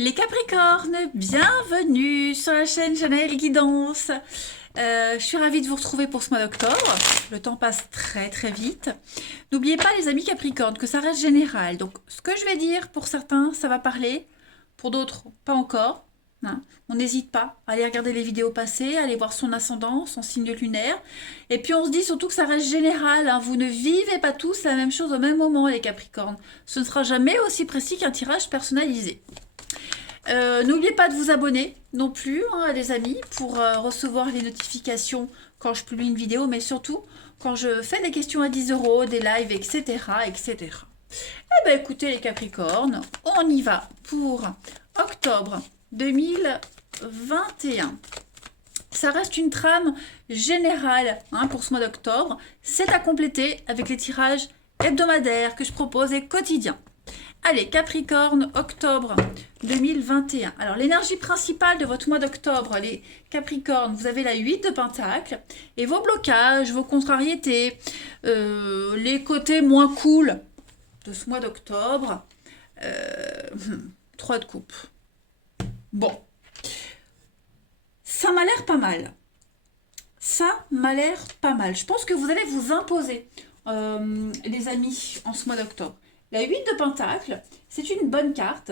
Les Capricornes, bienvenue sur la chaîne Chanel Guidance. Je suis ravie de vous retrouver pour ce mois d'octobre. Le temps passe très très vite. N'oubliez pas les amis Capricornes que ça reste général. Donc ce que je vais dire pour certains ça va parler, pour d'autres pas encore. Hein. On n'hésite pas à aller regarder les vidéos passées, à aller voir son ascendant, son signe lunaire. Et puis on se dit surtout que ça reste général. Hein. Vous ne vivez pas tous la même chose au même moment les Capricornes. Ce ne sera jamais aussi précis qu'un tirage personnalisé. N'oubliez pas de vous abonner non plus, hein, les amis, pour recevoir les notifications quand je publie une vidéo, mais surtout quand je fais des questions à 10 euros, des lives, etc. etc. Eh bien, écoutez, les Capricornes, on y va pour octobre 2021. Ça reste une trame générale hein, pour ce mois d'octobre. C'est à compléter avec les tirages hebdomadaires que je propose et quotidiens. Allez, Capricorne, octobre 2021. Alors, l'énergie principale de votre mois d'octobre, les Capricornes, vous avez la 8 de Pentacle. Et vos blocages, vos contrariétés, les côtés moins cool de ce mois d'octobre. 3 de coupe. Bon. Ça m'a l'air pas mal. Ça m'a l'air pas mal. Je pense que vous allez vous imposer, les amis, en ce mois d'octobre. La 8 de Pentacle, c'est une bonne carte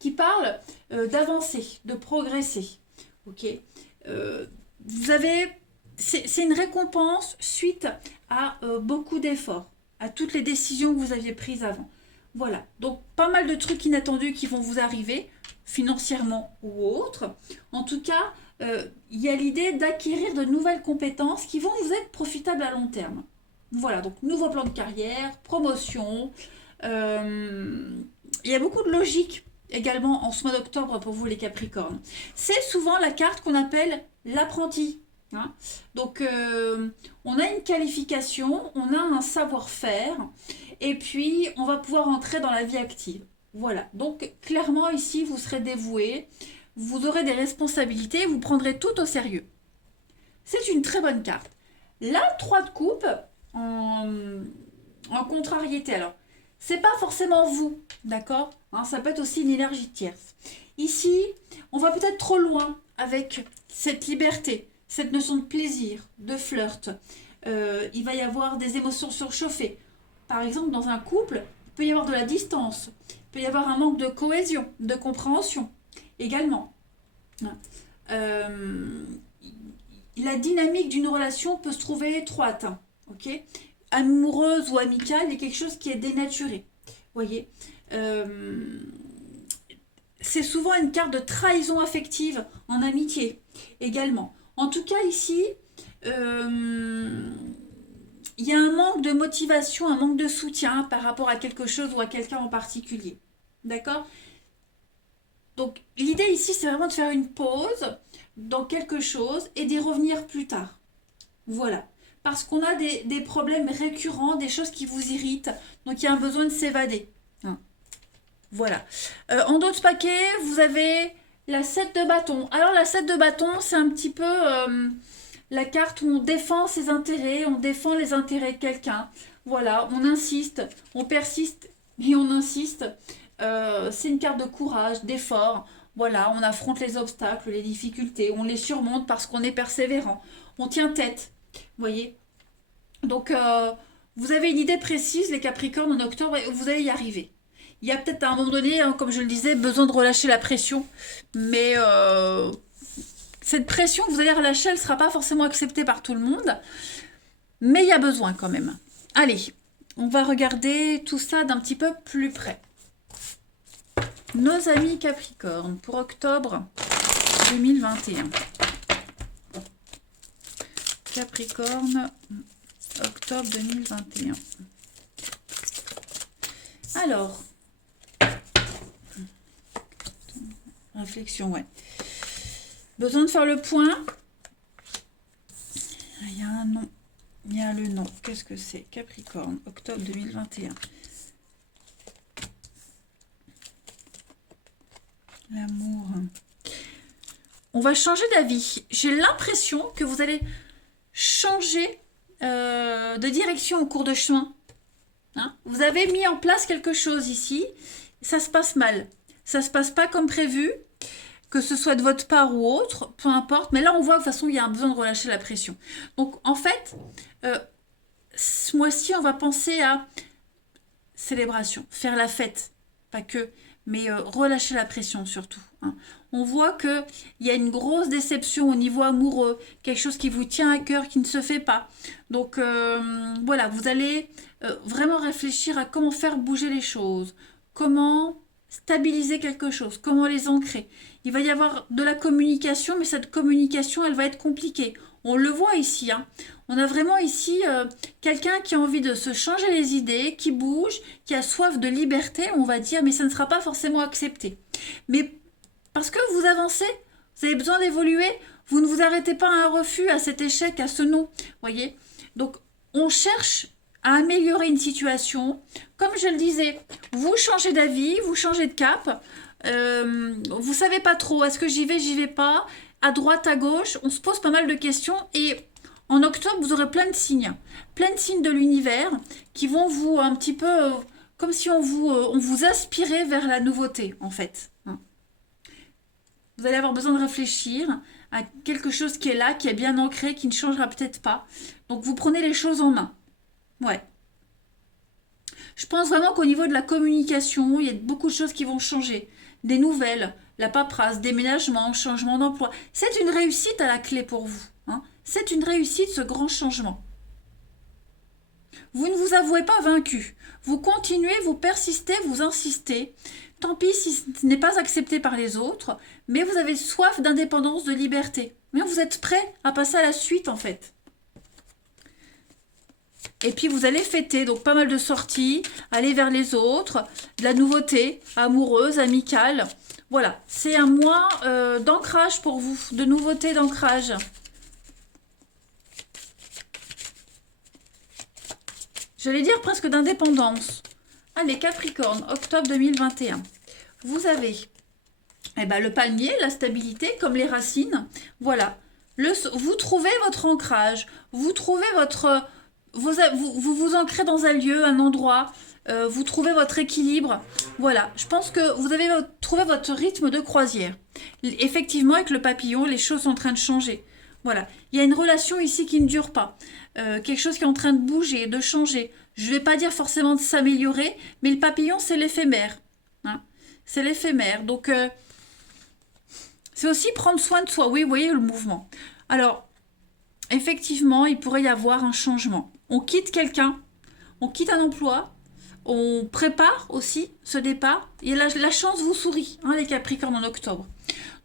qui parle d'avancer, de progresser. Ok, vous avez, c'est une récompense suite à beaucoup d'efforts, à toutes les décisions que vous aviez prises avant. Voilà, donc pas mal de trucs inattendus qui vont vous arriver, financièrement ou autre. En tout cas, il y a l'idée d'acquérir de nouvelles compétences qui vont vous être profitables à long terme. Voilà, donc nouveau plan de carrière, promotion. Il y a beaucoup de logique également en ce mois d'octobre pour vous les Capricornes. C'est souvent la carte qu'on appelle l'apprenti. Hein. Donc on a une qualification, on a un savoir-faire et puis on va pouvoir entrer dans la vie active. Voilà, donc clairement ici vous serez dévoué, vous aurez des responsabilités, vous prendrez tout au sérieux. C'est une très bonne carte. La 3 de coupe en contrariété. Alors, c'est pas forcément vous, d'accord hein, ça peut être aussi une énergie tierce. Ici, on va peut-être trop loin avec cette liberté, cette notion de plaisir, de flirt. Il va y avoir des émotions surchauffées. Par exemple, dans un couple, il peut y avoir de la distance, il peut y avoir un manque de cohésion, de compréhension également. La dynamique d'une relation peut se trouver étroite. Ok, amoureuse ou amicale, il y a quelque chose qui est dénaturé. Voyez, c'est souvent une carte de trahison affective en amitié également. En tout cas ici, il y a un manque de motivation, un manque de soutien par rapport à quelque chose ou à quelqu'un en particulier. D'accord? Donc l'idée ici, c'est vraiment de faire une pause dans quelque chose et d'y revenir plus tard. Voilà. Parce qu'on a des problèmes récurrents, des choses qui vous irritent. Donc il y a un besoin de s'évader. Hein. Voilà. En d'autres paquets, vous avez la 7 de bâton. Alors la 7 de bâton, c'est un petit peu la carte où on défend ses intérêts, on défend les intérêts de quelqu'un. Voilà, on insiste, on persiste et on insiste. C'est une carte de courage, d'effort. Voilà, on affronte les obstacles, les difficultés, on les surmonte parce qu'on est persévérant. On tient tête. Vous voyez donc vous avez une idée précise les Capricornes en octobre et vous allez y arriver. Il y a peut-être à un moment donné hein, comme je le disais besoin de relâcher la pression mais cette pression que vous allez relâcher elle ne sera pas forcément acceptée par tout le monde mais il y a besoin quand même. Allez, on va regarder tout ça d'un petit peu plus près. Nos amis Capricornes pour octobre 2021. Capricorne, octobre 2021. Alors, réflexion, ouais. Besoin de faire le point. Il y a un nom. Il y a le nom. Qu'est-ce que c'est? Capricorne, octobre 2021. L'amour. On va changer d'avis. J'ai l'impression que vous allez changer de direction au cours de chemin. Hein, vous avez mis en place quelque chose ici, ça se passe mal. ça se passe pas comme prévu, que ce soit de votre part ou autre, peu importe. Mais là, on voit de toute façon, il y a un besoin de relâcher la pression. Donc, en fait, ce mois-ci, on va penser à célébration, faire la fête, pas que, mais relâcher la pression surtout. Hein. On voit qu'il y a une grosse déception au niveau amoureux, quelque chose qui vous tient à cœur, qui ne se fait pas. Donc voilà, vous allez vraiment réfléchir à comment faire bouger les choses, comment stabiliser quelque chose, comment les ancrer. Il va y avoir de la communication, mais cette communication, elle va être compliquée. On le voit ici, hein. On a vraiment ici quelqu'un qui a envie de se changer les idées, qui bouge, qui a soif de liberté, on va dire, mais ça ne sera pas forcément accepté. Mais parce que vous avancez, vous avez besoin d'évoluer, vous ne vous arrêtez pas à un refus, à cet échec, à ce non, voyez. Donc, on cherche à améliorer une situation. Comme je le disais, vous changez d'avis, vous changez de cap, vous savez pas trop, est-ce que j'y vais pas, à droite, à gauche, on se pose pas mal de questions et en octobre, vous aurez plein de signes de l'univers qui vont vous un petit peu, comme si on vous aspirait vers la nouveauté, en fait. Vous allez avoir besoin de réfléchir à quelque chose qui est là, qui est bien ancré, qui ne changera peut-être pas. Donc, vous prenez les choses en main. Ouais. Je pense vraiment qu'au niveau de la communication, il y a beaucoup de choses qui vont changer. Des nouvelles, la paperasse, déménagement, changement d'emploi. C'est une réussite à la clé pour vous. Hein. C'est une réussite, ce grand changement. Vous ne vous avouez pas vaincu. Vous continuez, vous persistez, vous insistez. Tant pis si ce n'est pas accepté par les autres, mais vous avez soif d'indépendance, de liberté. Mais vous êtes prêt à passer à la suite, en fait. Et puis vous allez fêter, donc pas mal de sorties, aller vers les autres, de la nouveauté, amoureuse, amicale. Voilà, c'est un mois d'ancrage pour vous, de nouveauté, d'ancrage. J'allais dire presque d'indépendance. Allez, Capricorne, octobre 2021. Vous avez le palmier, la stabilité, comme les racines. Voilà. Vous trouvez votre ancrage. Vous trouvez votre... Vous vous ancrez dans un lieu, un endroit. Vous trouvez votre équilibre. Voilà. Je pense que vous avez trouvé votre rythme de croisière. Effectivement, avec le papillon, les choses sont en train de changer. Voilà. Il y a une relation ici qui ne dure pas. Quelque chose qui est en train de bouger, de changer. Je ne vais pas dire forcément de s'améliorer, mais le papillon, c'est l'éphémère. Hein, c'est l'éphémère. Donc, c'est aussi prendre soin de soi. Oui, vous voyez le mouvement. Alors, effectivement, il pourrait y avoir un changement. On quitte quelqu'un, on quitte un emploi, on prépare aussi ce départ. Et la chance vous sourit, hein, les Capricornes, en octobre.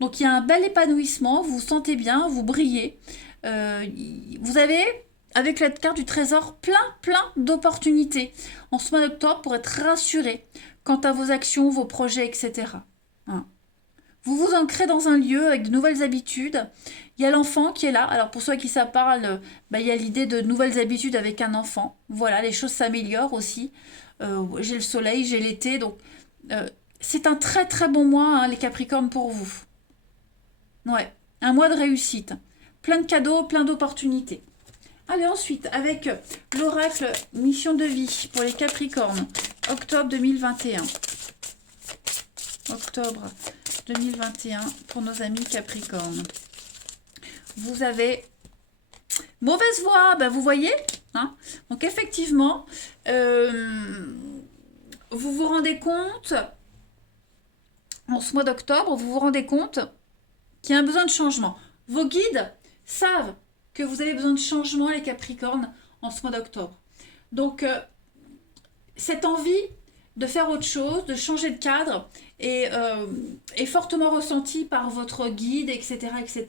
Donc, il y a un bel épanouissement, vous vous sentez bien, vous brillez. Vous avez... avec la carte du trésor, plein d'opportunités en ce mois d'octobre pour être rassuré quant à vos actions, vos projets, etc. Hein. Vous vous ancrez dans un lieu avec de nouvelles habitudes. Il y a l'enfant qui est là. Alors pour ceux à qui ça parle, il y a l'idée de nouvelles habitudes avec un enfant. Voilà, les choses s'améliorent aussi. J'ai le soleil, j'ai l'été. Donc c'est un très bon mois, hein, les Capricornes, pour vous. Ouais, un mois de réussite. Plein de cadeaux, plein d'opportunités. Allez, ensuite, avec l'oracle mission de vie pour les Capricornes, octobre 2021. Octobre 2021 pour nos amis Capricornes. Vous avez mauvaise voix, vous voyez, hein. Donc effectivement, vous vous rendez compte, en ce mois d'octobre, vous vous rendez compte qu'il y a un besoin de changement. Vos guides savent que vous avez besoin de changement, les Capricornes, en ce mois d'octobre. Donc, cette envie de faire autre chose, de changer de cadre, est fortement ressentie par votre guide, etc., etc.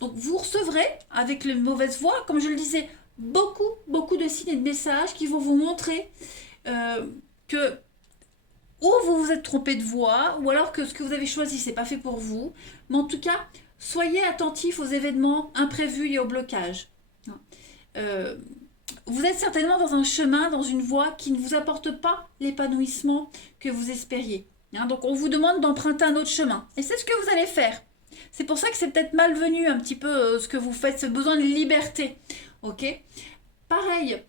Donc, vous recevrez, avec les mauvaises voix, comme je le disais, beaucoup de signes et de messages qui vont vous montrer que ou vous vous êtes trompé de voix, ou alors que ce que vous avez choisi, c'est pas fait pour vous. Mais en tout cas, soyez attentifs aux événements imprévus et aux blocages. Vous êtes certainement dans un chemin, dans une voie qui ne vous apporte pas l'épanouissement que vous espériez. Donc on vous demande d'emprunter un autre chemin. Et c'est ce que vous allez faire. C'est pour ça que c'est peut-être malvenu un petit peu ce que vous faites, ce besoin de liberté. Ok ? Pareil,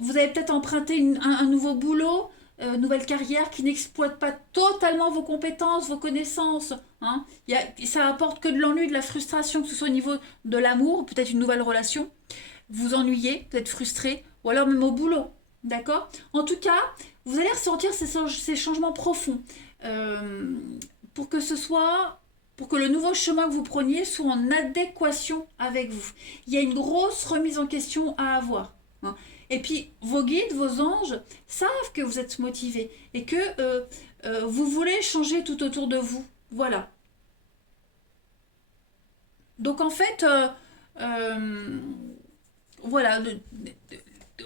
vous allez peut-être emprunter un nouveau boulot, nouvelle carrière, qui n'exploite pas totalement vos compétences, vos connaissances. Hein. Ça apporte que de l'ennui, de la frustration, que ce soit au niveau de l'amour, peut-être une nouvelle relation. Vous ennuyez, peut-être frustré, ou alors même au boulot. D'accord? En tout cas, vous allez ressentir ces changements profonds pour que pour que le nouveau chemin que vous preniez soit en adéquation avec vous. Il y a une grosse remise en question à avoir. Hein. Et puis, vos guides, vos anges savent que vous êtes motivé et que vous voulez changer tout autour de vous. Voilà. Donc, en fait, voilà,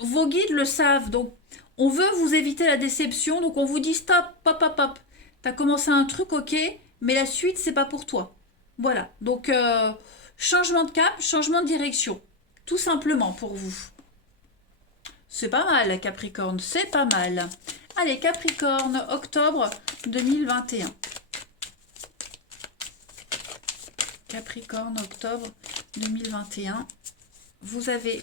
vos guides le savent. Donc, on veut vous éviter la déception. Donc, on vous dit stop, pop, pop, pop. T'as commencé un truc, ok, mais la suite, c'est pas pour toi. Voilà. Donc, changement de cap, changement de direction. Tout simplement pour vous. C'est pas mal, Capricorne, c'est pas mal. Allez, Capricorne, octobre 2021. Capricorne, octobre 2021. Vous avez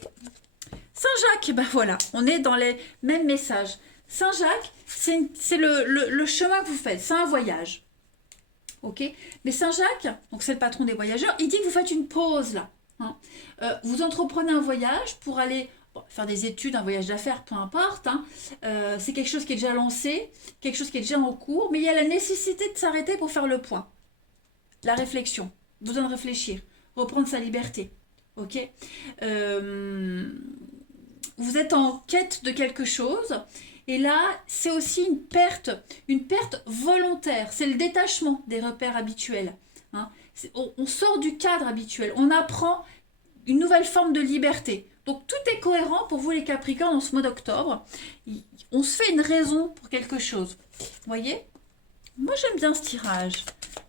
Saint-Jacques, ben voilà, on est dans les mêmes messages. Saint-Jacques, c'est le chemin que vous faites, c'est un voyage. Ok? Mais Saint-Jacques, donc c'est le patron des voyageurs, il dit que vous faites une pause là. Hein. Vous entreprenez un voyage pour aller faire des études, un voyage d'affaires, peu importe. Hein. C'est quelque chose qui est déjà lancé, quelque chose qui est déjà en cours, mais il y a la nécessité de s'arrêter pour faire le point. La réflexion, besoin de réfléchir, reprendre sa liberté. Ok, vous êtes en quête de quelque chose, et là, c'est aussi une perte volontaire. C'est le détachement des repères habituels. Hein. On sort du cadre habituel, on apprend une nouvelle forme de liberté. Donc tout est cohérent pour vous les Capricornes en ce mois d'octobre. On se fait une raison pour quelque chose. Vous voyez? Moi j'aime bien ce tirage.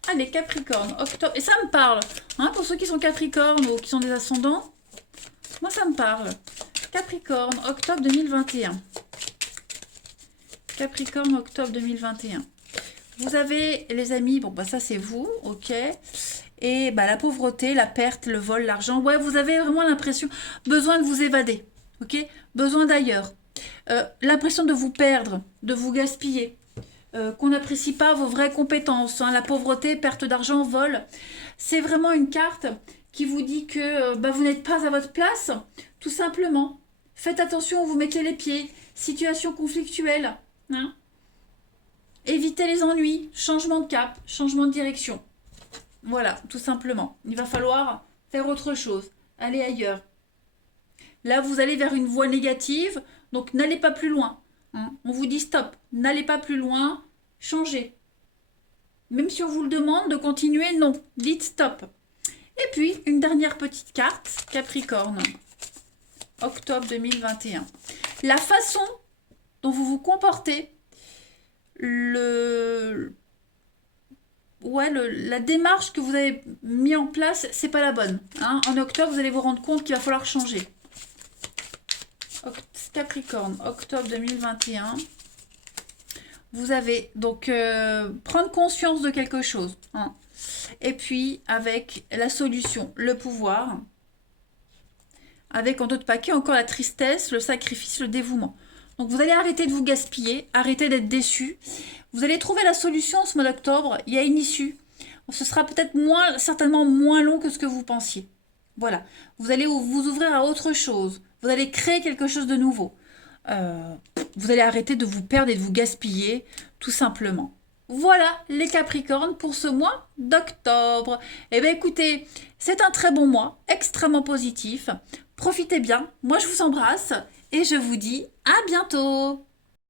Allez, Capricorne, octobre. Et ça me parle. Hein, pour ceux qui sont Capricornes ou qui sont des ascendants, moi ça me parle. Capricorne, octobre 2021. Capricorne, octobre 2021. Vous avez, les amis, bon, bah ça c'est vous, ok. Et bah, la pauvreté, la perte, le vol, l'argent. Ouais, vous avez vraiment l'impression, besoin de vous évader, ok. Besoin d'ailleurs. L'impression de vous perdre, de vous gaspiller. Qu'on n'apprécie pas vos vraies compétences. Hein. La pauvreté, perte d'argent, vol. C'est vraiment une carte qui vous dit que bah, vous n'êtes pas à votre place, tout simplement. Faites attention où vous mettez les pieds. Situation conflictuelle. Hein. Évitez les ennuis. Changement de cap, changement de direction. Voilà, tout simplement. Il va falloir faire autre chose. Aller ailleurs. Là, vous allez vers une voie négative, donc n'allez pas plus loin. Hein. On vous dit stop, n'allez pas plus loin, changez. Même si on vous le demande de continuer, non, dites stop. Et puis, une dernière petite carte, Capricorne, octobre 2021. La façon dont vous vous comportez, la démarche que vous avez mis en place, c'est pas la bonne. Hein. En octobre, vous allez vous rendre compte qu'il va falloir changer. Capricorne, octobre 2021. Vous avez donc prendre conscience de quelque chose. Hein. Et puis, avec la solution, le pouvoir. Avec en d'autres paquets encore la tristesse, le sacrifice, le dévouement. Donc, vous allez arrêter de vous gaspiller, arrêter d'être déçu. Vous allez trouver la solution en ce mois d'octobre. Il y a une issue. Ce sera peut-être certainement moins long que ce que vous pensiez. Voilà. Vous allez vous ouvrir à autre chose. Vous allez créer quelque chose de nouveau. Vous allez arrêter de vous perdre et de vous gaspiller, tout simplement. Voilà les Capricornes pour ce mois d'octobre. Eh bien écoutez, c'est un très bon mois, extrêmement positif. Profitez bien, moi je vous embrasse et je vous dis à bientôt.